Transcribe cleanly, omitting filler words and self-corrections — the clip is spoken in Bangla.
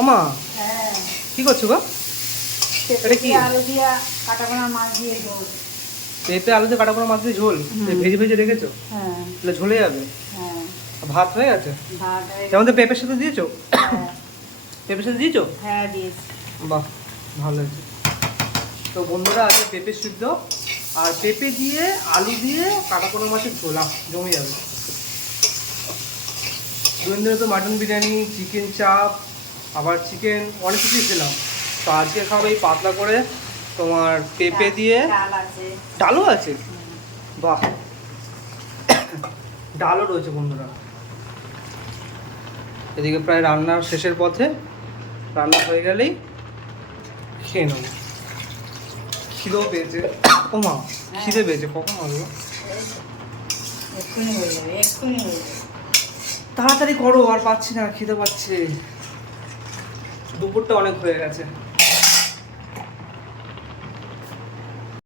ওমা হ্যাঁ, কি করছো গো? এটা কি? আলু দিয়া কাটাপোনা মাছ দিয়ে ঝোল। পেঁপে আলুতে কাটা পোনা মাছ দিয়ে ঝোল ভেজে ভেজে রেখেছো? হ্যাঁ তাহলে ঝোলে যাবে। হ্যাঁ, ভাত হয়ে গেছে? ভাত হয়ে যেমন তো পেঁপের সাথে দিয়েছো? হ্যাঁ পেঁপের সাথে দিয়েছো? হ্যাঁ দিয়েছি। বাহ, ভালো হয়েছে। তো বন্ধুরা আছে পেঁপে সিদ্ধ আর পেঁপে দিয়ে আলু দিয়ে কাটা পোনা মাছের ঝোল জমে যাবে। দুদিন ধরে তো মাটন বিরিয়ানি, চিকেন চাপ, আবার চিকেন অনেক কিছুই খেলাম। তো আজকে খাবো এই পাতলা করে তোমার পেঁপে দিয়ে। ডাল আছে। ডালও আছে? বাহ, ডালও রয়েছে বন্ধুরা। এদিকে প্রায় রান্নার শেষের পথে, রান্না হয়ে গেলেই খেয়ে নেবো। খিদেও পেয়েছে। ও মা, খিদে পেয়েছে, কখন হবে? এক্ষুনি হয়ে যাবে, এক্ষুনি হয়ে যাবে। তাড়াতাড়ি করো, আর পাচ্ছি না, খিদে পাচ্ছে। দুপুরটা অনেক হয়ে গেছে।